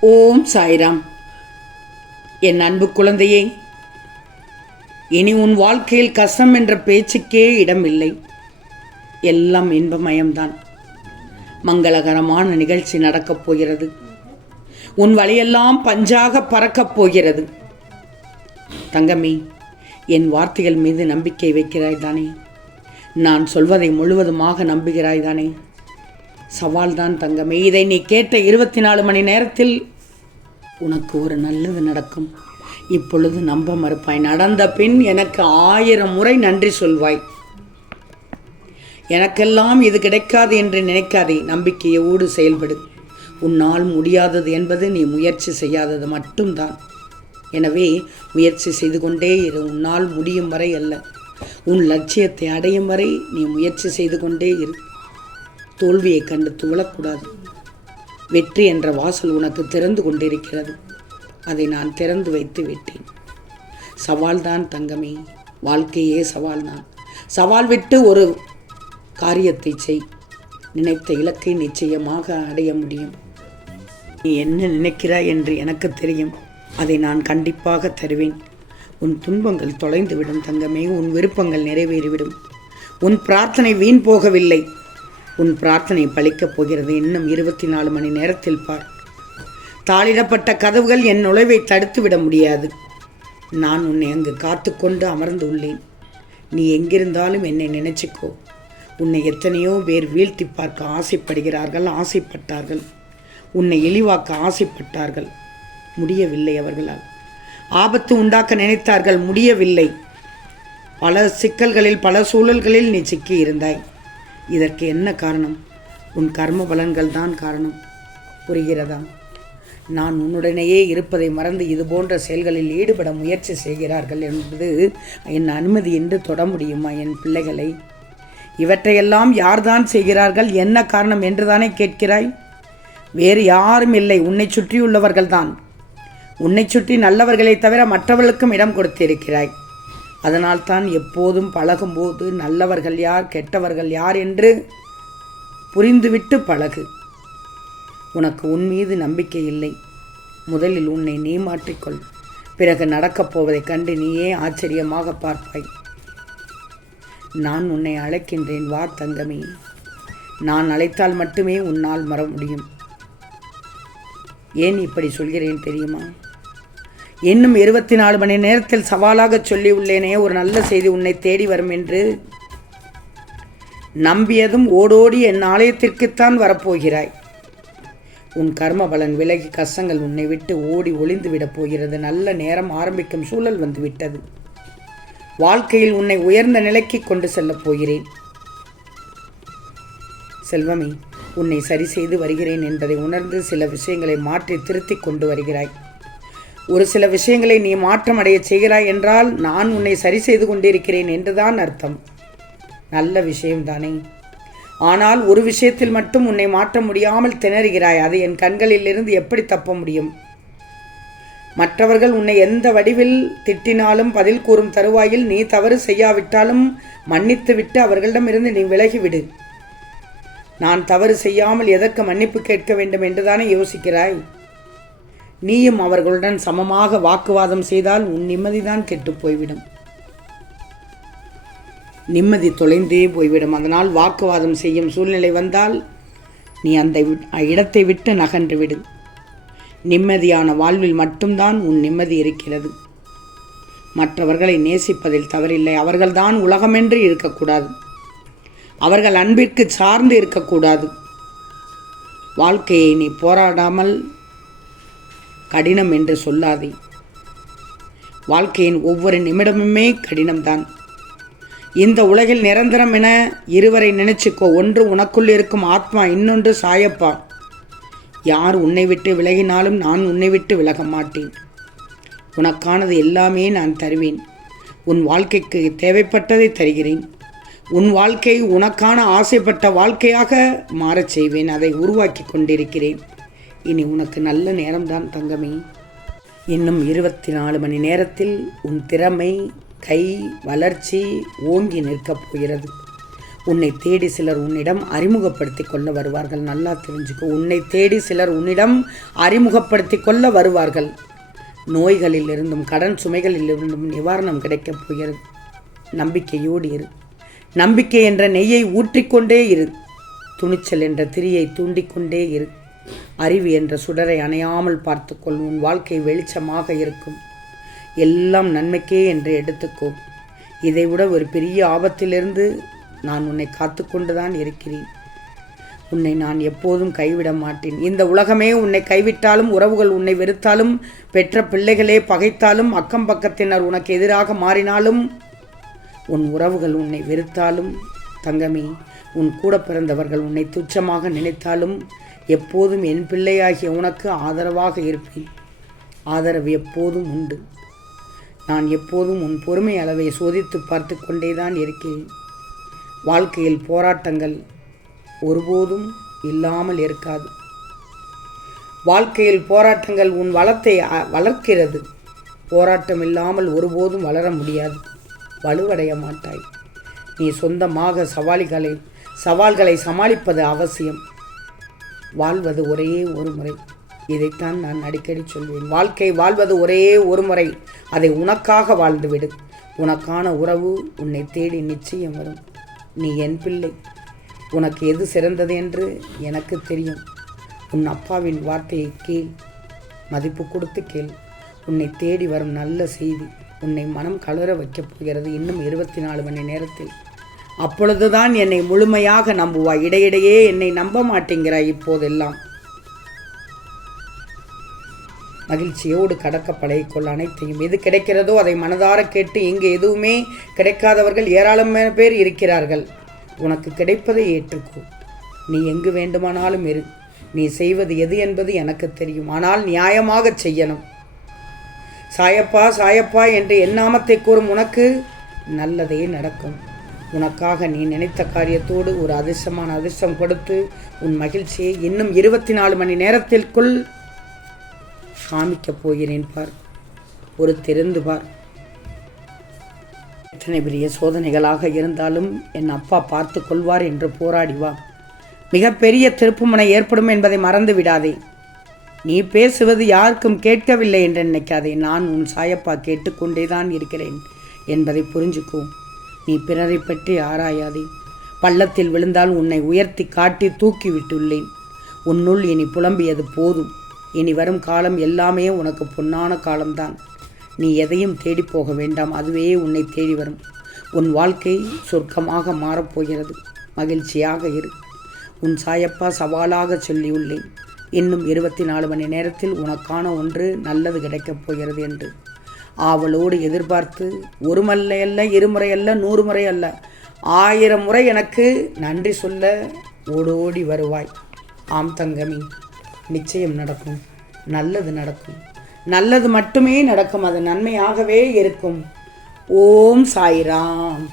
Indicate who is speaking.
Speaker 1: ஓம் சாய்ராம். என் அன்பு குழந்தையே இனி உன் வாழ்க்கையில் கஷ்டம் என்ற பேச்சுக்கே இடமில்லை. எல்லாம் இன்பமயம்தான். மங்களகரமான நிகழ்ச்சி நடக்கப் போகிறது. உன் வழியெல்லாம் பஞ்சாக பறக்கப் போகிறது. தங்கமே என் வார்த்தைகள் மீது நம்பிக்கை வைக்கிறாய் தானே? நான் சொல்வதை முழுவதுமாக நம்புகிறாய் தானே? சவால்தான் தங்கமே. இதை நீ கேட்ட இருபத்தி நாலு மணி நேரத்தில் உனக்கு ஒரு நல்லது நடக்கும். இப்பொழுது நம்ப மறுப்பாய். நடந்த பின் எனக்கு ஆயிரம் முறை நன்றி சொல்வாய். எனக்கெல்லாம் இது கிடைக்காது என்று நினைக்காதே. நம்பிக்கையோடு செயல்படு. உன்னால் முடியாதது என்பது நீ முயற்சி செய்யாதது மட்டும்தான். எனவே முயற்சி செய்து கொண்டே இரு. உன்னால் முடியும் வரை அல்ல. உன் லட்சியத்தை அடையும் வரை நீ முயற்சி செய்து கொண்டே இரு. தோல்வியைக் கண்டு துவளக்கூடாது. வெற்றி என்ற வாசல் உனக்கு திறந்து கொண்டிருக்கிறது. அதை நான் திறந்து வைத்து விட்டேன். சவால்தான் தங்கமே வாழ்க்கையே சவால்தான். சவால் விட்டு ஒரு காரியத்தை செய். நினைத்த இலக்கை நிச்சயமாக அடைய முடியும். நீ என்ன நினைக்கிறாய் என்று எனக்கு தெரியும். அதை நான் கண்டிப்பாக தருவேன். உன் துன்பங்கள் தொலைந்துவிடும் தங்கமே உன் விருப்பங்கள் நிறைவேறிவிடும். உன் பிரார்த்தனை வீண் போகவில்லை. உன் பிரார்த்தனை பழிக்கப் போகிறது. இன்னும் இருபத்தி நாலு மணி நேரத்தில் பார். தாளிடப்பட்ட கதவுகள் என் நுழைவை தடுத்துவிட முடியாது. நான் உன்னை அங்கு காத்துக்கொண்டு அமர்ந்து உள்ளேன். நீ எங்கிருந்தாலும் என்னை நினைச்சுக்கோ. உன்னை எத்தனையோ பேர் வீழ்த்தி பார்க்க ஆசைப்படுகிறார்கள் ஆசைப்பட்டார்கள். உன்னை இழிவாக்க ஆசைப்பட்டார்கள். முடியவில்லை அவர்களால். ஆபத்து உண்டாக்க நினைத்தார்கள் முடியவில்லை. பல சிக்கல்களில் பல சூழல்களில் நீ சிக்கி இருந்தாய் இதற்கு என்ன காரணம்? உன் கர்ம பலன்கள் தான் காரணம். புரிகிறதா? நான் உன்னுடனேயே இருப்பதை மறந்து இது போன்ற செயல்களில் ஈடுபட முயற்சி செய்கிறார்கள் என்பது என் அனுமதி என்று தொட முடியுமா என் பிள்ளைகளை? இவற்றையெல்லாம் யார்தான் செய்கிறார்கள்? என்ன காரணம் என்றுதானே கேட்கிறாய்? வேறு யாரும் இல்லை. உன்னை சுற்றியுள்ளவர்கள்தான். உன்னை சுற்றி நல்லவர்களை தவிர மற்றவர்களுக்கும் இடம் கொடுத்திருக்கிறாய். அதனால்தான் எப்போதும் பழகும்போது நல்லவர்கள் யார் கெட்டவர்கள் யார் என்று புரிந்துவிட்டு பழகு. உனக்கு உன் மீது நம்பிக்கை இல்லை. முதலில் உன்னை நீ மாற்றிக்கொள். பிறகு நடக்கப் போவதைக் கண்டு நீயே ஆச்சரியமாக பார்ப்பாய். நான் உன்னை அழைக்கின்றேன் வா தங்கமே. நான் அழைத்தால் மட்டுமே உன்னால் மற முடியும். ஏன் இப்படி சொல்கிறேன் தெரியுமா? இன்னும் இருபத்தி நாலு மணி நேரத்தில் சவாலாக சொல்லி உள்ளேனே ஒரு நல்ல செய்தி உன்னை தேடி வரும் என்று நம்பியதும் ஓடோடி என் ஆலயத்திற்குத்தான் வரப்போகிறாய். உன் கர்ம பலன் விலகி கஷ்டங்கள் உன்னை விட்டு ஓடி ஒளிந்து விடப் போகிறது. நல்ல நேரம் ஆரம்பிக்கும் சூழல் வந்து விட்டது வாழ்க்கையில் உன்னை உயர்ந்த நிலைக்கு கொண்டு செல்லப் போகிறேன். செல்வமே உன்னை சரி செய்து வருகிறேன் என்பதை உணர்ந்து சில விஷயங்களை மாற்றி திருத்திக் கொண்டு வருகிறாய். ஒரு சில விஷயங்களை நீ மாற்றம் அடைய செய்கிறாய் என்றால் நான் உன்னை சரி செய்து கொண்டிருக்கிறேன் என்றுதான் அர்த்தம். நல்ல விஷயம்தானே. ஆனால் ஒரு விஷயத்தில் மட்டும் உன்னை மாற்ற முடியாமல் திணறுகிறாய். அது என் கண்களிலிருந்து எப்படி தப்ப முடியும்? மற்றவர்கள் உன்னை எந்த வடிவில் திட்டினாலும் பதில் கூறும் தருவாயில் நீ தவறு செய்யாவிட்டாலும் மன்னித்துவிட்டு அவர்களிடமிருந்து நீ விலகிவிடு. நான் தவறு செய்யாமல் எதற்கு மன்னிப்பு கேட்க வேண்டும் என்றுதானே யோசிக்கிறாய்? நீயும் அவர்களுடன் சமமாக வாக்குவாதம் செய்தால் உன் நிம்மதிதான் கெட்டு போய்விடும். நிம்மதி தொலைந்தே போய்விடும். அதனால் வாக்குவாதம் செய்யும் சூழ்நிலை வந்தால் நீ அந்த வி- இடத்தை விட்டு நகன்று விடு. நிம்மதியான வாழ்வில் மட்டும்தான் உன் நிம்மதி இருக்கிறது. மற்றவர்களை நேசிப்பதில் தவறில்லை. அவர்கள்தான் உலகமென்று இருக்கக்கூடாது. அவர்கள் அன்பிற்கு சார்ந்து இருக்கக்கூடாது. வாழ்க்கையை நீ போராடாமல் கடினம் என்று சொல்லாதே. வாழ்க்கையின் ஒவ்வொரு நிமிடமுமே கடினம்தான். இந்த உலகில் நிரந்தரம் என இருவரை நினைச்சுக்கோ ஒன்று உனக்குள் இருக்கும் ஆத்மா இன்னொன்று சாயப்பா. யார் உன்னை விட்டு விலகினாலும் நான் உன்னை விட்டு விலக மாட்டேன். உனக்கானது எல்லாமே நான் தருவேன். உன் வாழ்க்கைக்கு தேவைப்பட்டதை தருகிறேன். உன் வாழ்க்கை உனக்கான ஆசைப்பட்ட வாழ்க்கையாக மாறச் செய்வேன். அதை உருவாக்கி கொண்டிருக்கிறேன். இனி உனக்கு நல்ல நேரம்தான் தங்கமே. இன்னும் இருபத்தி நாலு மணி நேரத்தில் உன் திறமை கை வளர்ச்சி ஓங்கி நிற்கப் போகிறது. உன்னை தேடி சிலர் உன்னிடம் அறிமுகப்படுத்தி கொள்ள வருவார்கள். நல்லா தெரிஞ்சுக்கோ உன்னை தேடி சிலர் உன்னிடம் அறிமுகப்படுத்தி கொள்ள வருவார்கள். நோய்களில் இருந்தும் கடன் சுமைகளில் இருந்தும் நிவாரணம் கிடைக்கப் போகிறது. நம்பிக்கையோடு இரு. நம்பிக்கை என்ற நெய்யை ஊற்றிக்கொண்டே இரு. துணிச்சல் என்ற திரியை தூண்டிக்கொண்டே இரு. அறிவு என்ற சுடரை அணையாமல் பார்த்துக்கொள். உன் வாழ்க்கை வெளிச்சமாக இருக்கும். எல்லாம் நன்மைக்கே என்று எடுத்துக்கோ. இதைவிட ஒரு பெரிய ஆபத்திலிருந்து நான் உன்னை காத்து கொண்டுதான் இருக்கிறேன். உன்னை நான் எப்போதும் கைவிட மாட்டேன். இந்த உலகமே உன்னை கைவிட்டாலும் உறவுகள் உன்னை வெறுத்தாலும் பெற்ற பிள்ளைகளே பகைத்தாலும் அக்கம் பக்கத்தினர் உனக்கு எதிராக மாறினாலும் உன் உறவுகள் உன்னை வெறுத்தாலும் தங்கமே உன் கூட பிறந்தவர்கள் உன்னை துச்சமாக நினைத்தாலும் எப்போதும் என் பிள்ளையாகிய உனக்கு ஆதரவாக இருப்பேன். ஆதரவு எப்போதும் உண்டு. நான் எப்போதும் உன் பொறுமை அளவை சோதித்து பார்த்து கொண்டேதான் இருக்கிறேன். வாழ்க்கையில் போராட்டங்கள் ஒருபோதும் இல்லாமல் இருக்காது. வாழ்க்கையில் போராட்டங்கள் உன் வளத்தை அ- வளர்க்கிறது. போராட்டம் இல்லாமல் ஒருபோதும் வளர முடியாது. வலுவடைய மாட்டாய். நீ சொந்தமாக சவாலிகளை சவால்களை சமாளிப்பது அவசியம். வாழ்வது ஒரே ஒரு முறை. இதைத்தான் நான் அடிக்கடி சொல்வேன். வாழ்க்கை வாழ்வது ஒரே ஒரு முறை. அதை உனக்காக வாழ்ந்துவிடு. உனக்கான உறவு உன்னை தேடி நிச்சயம் வரும். நீ என் பிள்ளை. உனக்கு எது சிறந்தது என்று எனக்கு தெரியும். உன் அப்பாவின் வார்த்தையை கேள். மதிப்பு கொடுத்து கேள். உன்னை தேடி வரும் நல்ல செய்தி. உன்னை மனம் கலர வைக்கப் போகிறது இன்னும் இருபத்தி நாலு மணி நேரத்தில். அப்பொழுதுதான் என்னை முழுமையாக நம்புவாய் இடையிடையே என்னை நம்ப மாட்டேங்கிறாய் இப்போதெல்லாம். மகிழ்ச்சியோடு கடக்க பழகிக்கொள் அனைத்தையும். எது கிடைக்கிறதோ அதை மனதார கேட்டு இங்கு எதுவுமே கிடைக்காதவர்கள் ஏராளமான பேர் இருக்கிறார்கள். உனக்கு கிடைப்பதை ஏற்றுக்கோ நீ எங்கு வேண்டுமானாலும் இரு. நீ செய்வது எது என்பது எனக்கு தெரியும். ஆனால் நியாயமாகச் செய்யணும். சாயப்பா சாயப்பா என்று என் நாமத்தை கூறும் உனக்கு நல்லதே நடக்கும். உனக்காக நீ நினைத்த காரியத்தோடு ஒரு அதிர்ஷ்டமான அதிர்ஷ்டம் கொடுத்து உன் மகிழ்ச்சியை இன்னும் இருபத்தி நாலு மணி நேரத்திற்குள் காமிக்கப் போகிறேன் பார். ஒரு தெரிந்து பார். எத்தனை பெரிய சோதனைகளாக இருந்தாலும் என் அப்பா பார்த்து கொள்வார் என்று போராடி வா. மிகப்பெரிய திருப்புமுனை ஏற்படும் என்பதை மறந்து விடாதே. நீ பேசுவது யாருக்கும் கேட்கவில்லை என்று நினைக்காதே. நான் உன் சாயப்பா கேட்டுக்கொண்டே தான் இருக்கிறேன் என்பதை புரிஞ்சுக்கும் நீ பிறரை பற்றி ஆராயாதே. பள்ளத்தில் விழுந்தால் உன்னை உயர்த்தி காட்டி தூக்கி விட்டுள்ளேன் உன்னுள் இனி புலம்பியது போதும். இனி வரும் காலம் எல்லாமே உனக்கு பொன்னான காலம்தான். நீ எதையும் தேடி போக வேண்டாம். அதுவே உன்னை தேடி வரும். உன் வாழ்க்கை சொர்க்கமாக மாறப்போகிறது மகிழ்ச்சியாக இரு. உன் சாயப்பா சவாலாக சொல்லியுள்ளேன். இன்னும் இருபத்தி நாலு மணி நேரத்தில் உனக்கான ஒன்று நல்லது கிடைக்கப் போகிறது என்று. ஆவலோடு எதிர்பார்த்து ஒரு மல்ல அல்ல இருமுறை அல்ல நூறு முறை அல்ல. ஆயிரம் முறை எனக்கு நன்றி சொல்ல ஓடோடி வருவாய். ஆம் தங்கமி நிச்சயம் நடக்கும். நல்லது நடக்கும். நல்லது மட்டுமே நடக்கும். அது நன்மையாகவே இருக்கும். ஓம் சாய்ராம்.